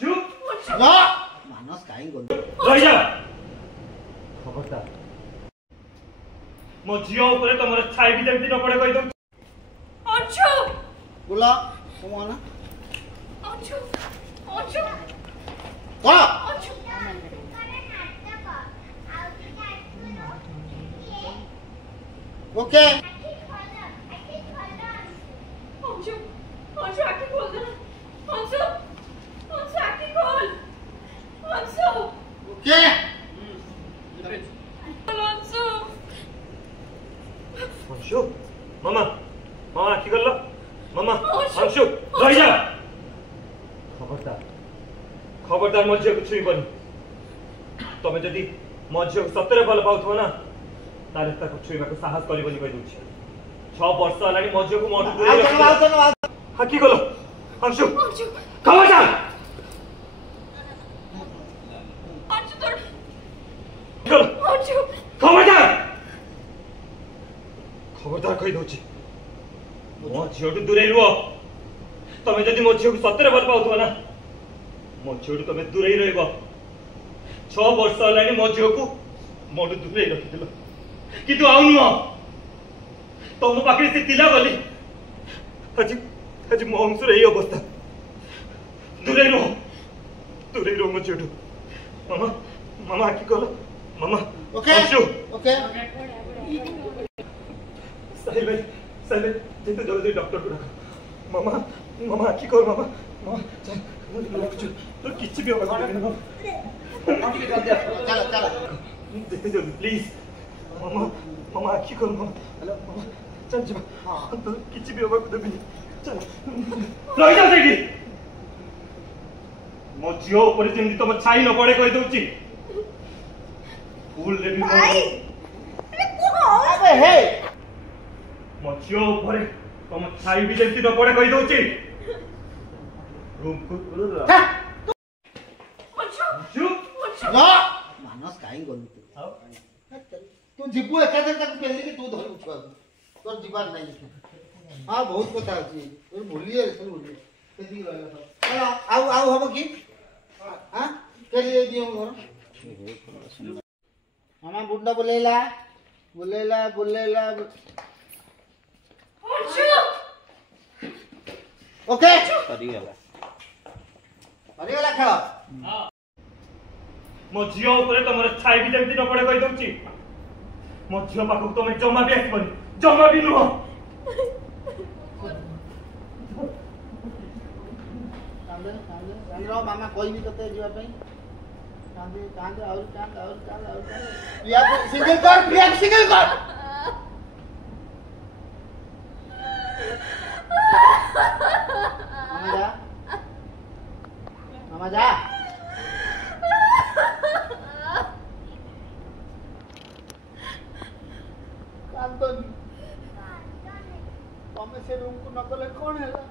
चुप ला मानस काई गल रह जा खबरदार मो झियो ऊपर तमर छाई भी जल्दी न पड़े कहि दो अंशु बोला तुम आना अंशु अंशु का अंशु ओके अंशु अंशु आंखें खोल दे अंशु अंशु आंखें खोल अंशु ओके अंशु अंशु मामा मामा की गल्ला मामा अंशु रह जा खबरदार खबरदार मो झियो को छुईबनी तमे जदी मो झियो को सतरे भल पाउथो ना ताले ताको छुईबा को साहस करबनी कहि दोछि 6 वर्ष हलानी मो झियो को मोटू दूरे हा की गलो अंशु अंशु खबरदार अंशु तोड़ गलो अंशु खबरदार खबरदार कहि दोछि मो झियो टू दूरे रुओ तमे जदी मो झियो को सतरे भल पाउथो ना मो झियो तमे दूरे ही रहबो 6 वर्ष हलानी मो झियो को मोटू दूरे ही रखिदिलो किंतु आउ नुह तम पाखे से तिला बोली आज आज मो अंशुर यही अवस्था दूरे रहो मो झियो मामा मामा की कलो मामा ओके अंशु ओके साहिल भाई जितने जल्दी डॉक्टर को रखो मामा मामा की कर मामा मामा चल तो किसी भी होगा चलो चलो जितने जल्दी प्लीज मामा मामा की कर मामा हेलो मामा चल जा हां तो किसी भी होगा कुछ भी चल रह जा सेठी मो जियो ऊपर जेमती तुम छाई न पड़े कहि दोछि फूल ले भी भाई अरे कौन अबे हे मो जियो ऊपर तुम छाई भी जेमती न पड़े कहि दोछि रूम को अंशु चुप अंशु ला मानस काई गल तू जीपू एकादे तक पेली कि तू धर छुआ तोर जीवार नहीं हां बहुत कथा अछि तू भूलिए रे भूलिए केदी रहला सब चला आउ हम की हां के लिए दियो घर मामा बुड्डा बोलेला अंशु ओके सरीगला खेल मो झियो ऊपर तुम छाई भी जल्दी न पड़े कहि दोछि मो झियो पाखु तुम जमा भी आसबनी जमा भी नुह कांदे मामा कहबी तते जीवा पई कांदे और प्रिया सिंगल कर मामा जा कांदन तमे से रूम को नकले कोन हैला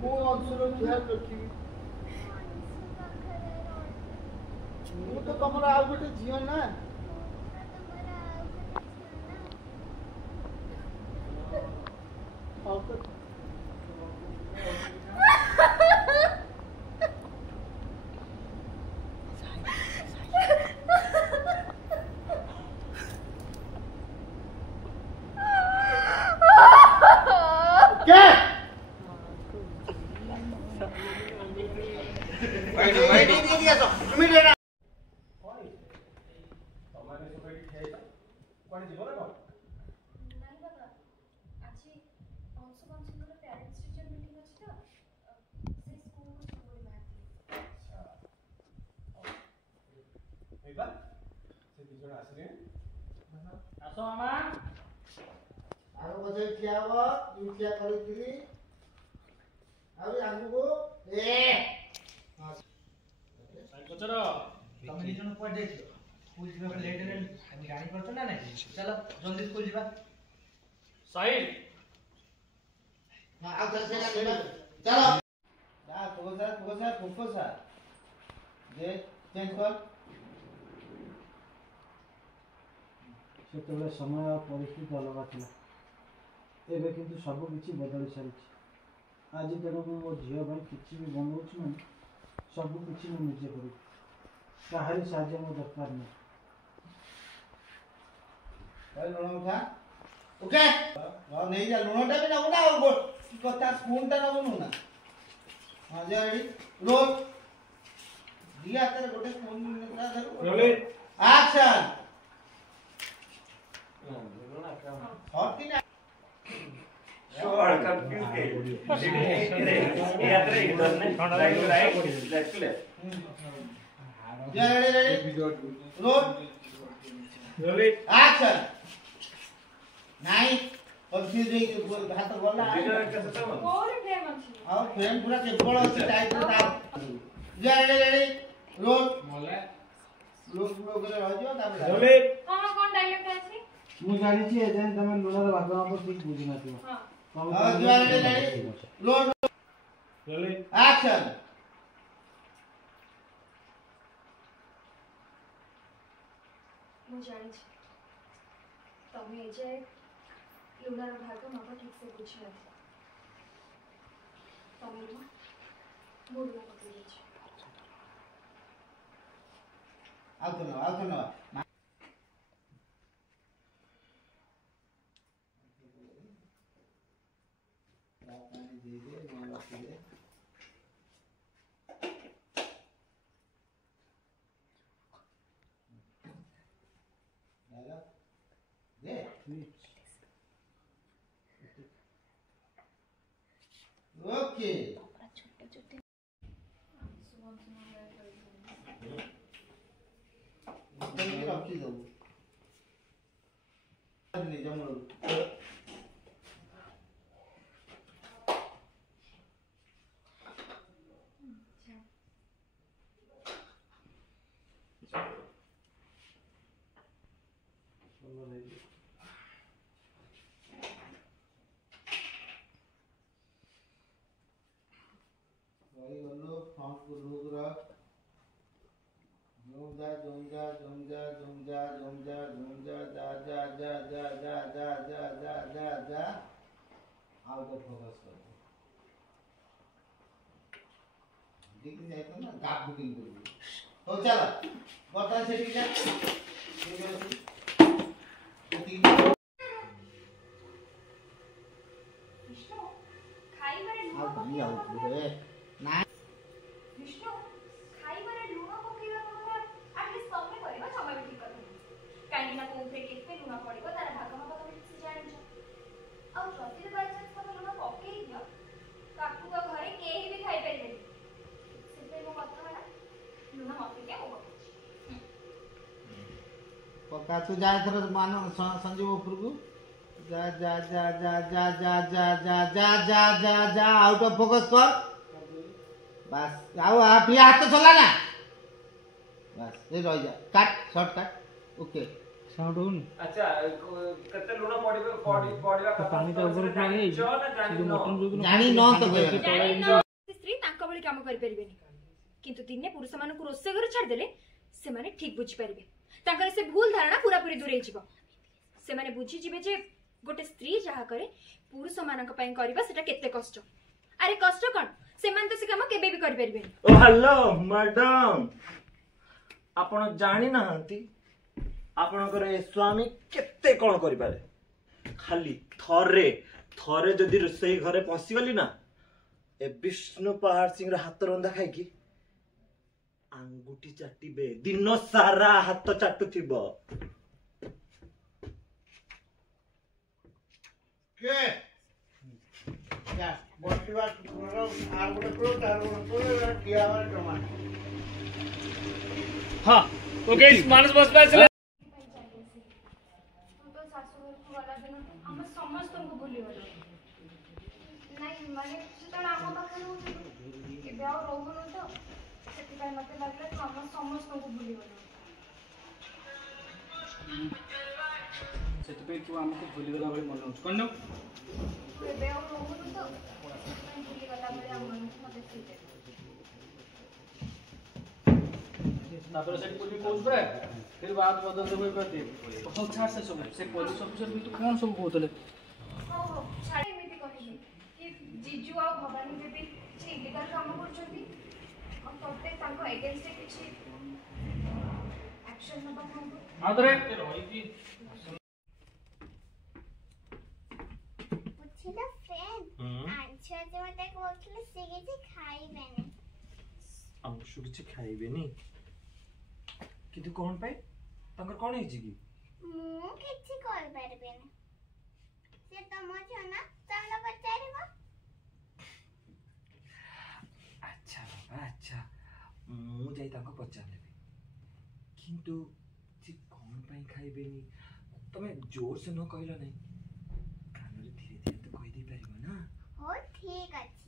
मो अंशुर ख्याल रखी मु तो तमरा आउ गोटे झियो ना आसो मामा आगो बजे खियाबो यू खिया करथिली आउ आगु को ए पचर तुम निजन पर जाइछ स्कूल जीवा लेट रे हम गाड़ी करतो ना नहीं चलो जल्दी स्कूल जीवा साहिल हां आ चल चलो जा फोकस जे चेंज कर ସେତେବେଳେ ସମୟ ଆଉ ପରିସ୍ଥିତି ଅଲଗା ଥିଲା। ଏବେ କିନ୍ତୁ ସବୁ କିଛି ବଦଳି ସାରିଛି। ଆଜି ତେଣୁ ମୁଁ ମୋ ଝିଅ ପାଇଁ କିଛି ବି ବନଉଛି ମାନେ ସବୁ କିଛି ମୁଁ ନିଜେ କରିବି। କାହାରି ସାହାଯ୍ୟ ମୋ ଦରକାର ନାହିଁ। ଲୁଣ ଉଠା ଓକେ ନେଇଯା ଲୁଣଟା ବି ନବୁ ନା ଆଉ କଥା ସ୍ପୁନଟା ନବୁନୁ ନା। ହଁ ଯା ରେଡି ରୋଲ ଦି ହାତରେ ଗୋଟେ ସ୍ପୁନ ଆକ୍ସନ एक्शन नहीं कंफ्यूज हाथ गला कोन फ्रेम अछि और फ्रेम पूरा केवल अछि टाइट ता जे रेडी रोल लोग करे रह जो ता हां कोन डायलॉग अछि ମୁଁ ଜାଣିଛି ଏଯାଏଁ ତମେ ଲୁଣର ଭାଗ ମାପ ଠିକ ବୁଝିନଥିବ। हां जे रेडी रोल एक्शन ମୁଁ ଜାଣିଛି ତମେ ଏ ଯେ ଲୁଣାର ଭାଗ ମାପ ଠିକ ସେ ବୁଝିନଥିବ। ତମେ ମୁଁ ଲୁଣ ପକେଇ ଦେଇଛି। ଆଉ ତ पानी दे दे मैं रख दे दे ओके रखी दो फ्रंट को लूज रख झूम जा जा आउट ऑफ फोकस कर ठीक है तो ना गाप बुकिंग कर हो चला बता से ठीक है विष्णु खाई बारे लूण अब नहीं आउट है ना विष्णु खाई बारे लूण पकेइबा कोना एटलीस्ट तमे करबा समय भी ठीक कर काई ना कोउथे केते लूण पड़िबो तार भाग माप तमे ठीक से जानि छ आ जति बाय चांस तमे लूण पकेइ दियो काकू तो घरे केही भी खाई परबे सिर्फ मो कथा है लूण मते के हो पक्का तू जा थर मानो संजीव ऊपर को जा आउट ऑफ फोकस कर बस आओ आप ये हाथ तो चला ना बस ये रह जा काट शॉर्ट काट ओके साउंड होनी अच्छा कते लुण पड़िबा कथा पानी तो ऊपर उठा गई जानी न तो गए स्त्री तांका भली काम करि परिबेनी किंतु दिने पुरुष मानकु रोसे घर छाड़ देले से माने ठीक बुझि परिबे तांकर से भूल धारणा पूरा पूरी दूर हिजिबो से माने बुझि जिबे जे गोटे स्त्री जहा करे पुरुष मानक पय करबा सेटा केते कष्ट अरे कष्ट कोन से मान तो से काम केबे भी करि परिबेनी ओ हेलो मैडम आपण जानि नहंती आपणकर ए स्वामी केते कोन करि पारे खाली थरे जदि रसोई घरे पसी गली ना ए विष्णु पहाड़ सिंह रा हाथ रंधा खाई की आंगुठी चाटिबे दिन सारा हाथ चाटुथिबो के क्या बॉडी बात करो आर गोटे प्रो तार गोटे प्रो किया वाला टमाटर हां ओके मानस बस पे चले तो सासु घर को वाला दिन हम समस्त को भूली गलो नहीं माने सेतला हम पाखरे होत के बेव रोगन तो सेति काय मते लागले तो हम समस्त को भूली गलो सेति पे तू हमको भूली गला बळे मन होछ कोन के बेव रोगन तो भूली गला बळे हम मते ठीक है तापर से पुलिस कोच परे फिर बात बदल देबे करते सब छाड़ से सब से पुलिस ऑफिसर भी तो कोन सब कहतले ओहो छाड़ी एमिति कहिबे कि जीजू आ भवानी देवी जे इलीगल काम करछथि और तोते तांको अगेंस्ट किछि एक्शन नबा हमको आदरे बुझिला फ्रेंड आंसर जे मते कहतले से जे खाइबेनी अंशु किसी खाइबेनी किंतु कौन पाए तंकर कौन है जी की मु किछि कॉल परबेनी से तम छना तमला पचारिबो अच्छा बाबा अच्छा मु जाई ताको पचार लेबे किंतु जे कौन पाए खाइबेनी तमे जोर से न कहला नहीं कानरे धीरे धीरे तो कहि दे परिबो ना हो ठीक अछि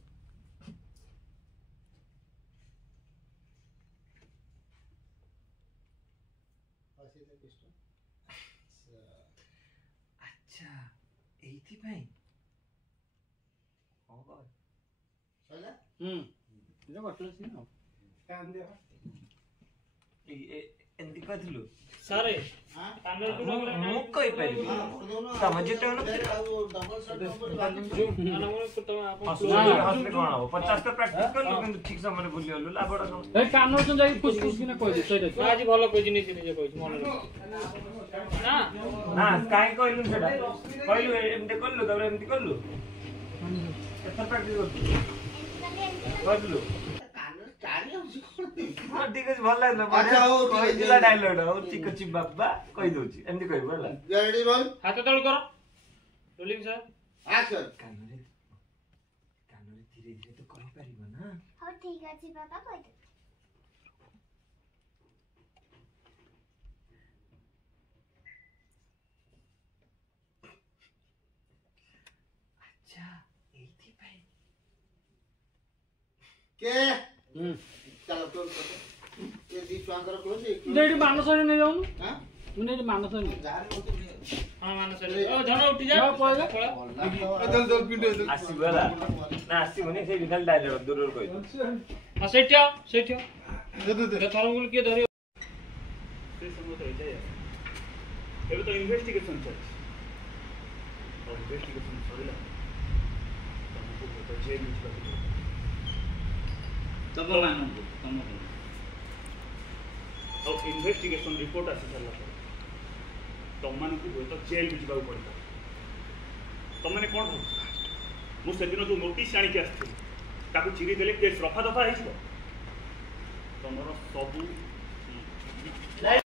अच्छा एथि पाए ओ चला इधर बटल सी ना कान दे ए एंती कहथिलु सारे हां कानर को मु कहि परिबी तमे जेते होलो डबल शॉट हॉस्पिटल कोन हो 50 तो प्रैक्टिस कर लो किंतु ठीक समय भूली होलो लाबडा ए कानर से जाई कुछ कुछ ना कहि दे सही आज भलो कहि नि जे कहि मन ना ना काई कहलु सेटा कहलु एमते करलु तबरे एमती करलु केतर प्रैक्टिस करलु कानर चाली होसी कोन हां ठीक अछि भल लागला अच्छा, हो, ठीक कहि अछि। दिला डायलॉग हो ठीक अछि बाबा कहि दोछि एमती कहबो हला रेडी रोल हाथ तळ करो रोलिंग सर एक्शन कानरे धीरे धीरे तो कहि परिबो ना हो ठीक अछि बाबा कहि दे अच्छा एथि पाए के चलो टोल कर ये दी स्वांकर को से इधर मानस ने जाऊं हां मुने मानस ने जान मत नहीं हां मान सर ओ धन उठी जा दल पिंडो आसी बला ना आसी होने से विनल डायलॉग दूर कहि दो हां सेठिया दे थरम गुल के धरि से समय तो जाय एबे तो इन्वेस्टिगेशन चलछि और इन्वेस्टिगेशन सरिला तुमको तो जेल में चला तब मानू तुम और इन्वेस्टिगेशन रिपोर्ट आसी सारा पर तुम मान को तो जेल में जाऊ पड़ता तुम माने कोन मु से दिन जो नोटिस आनी के आस्थे ताको चिरी देले केस रफा दफा हिस तुमरो सबु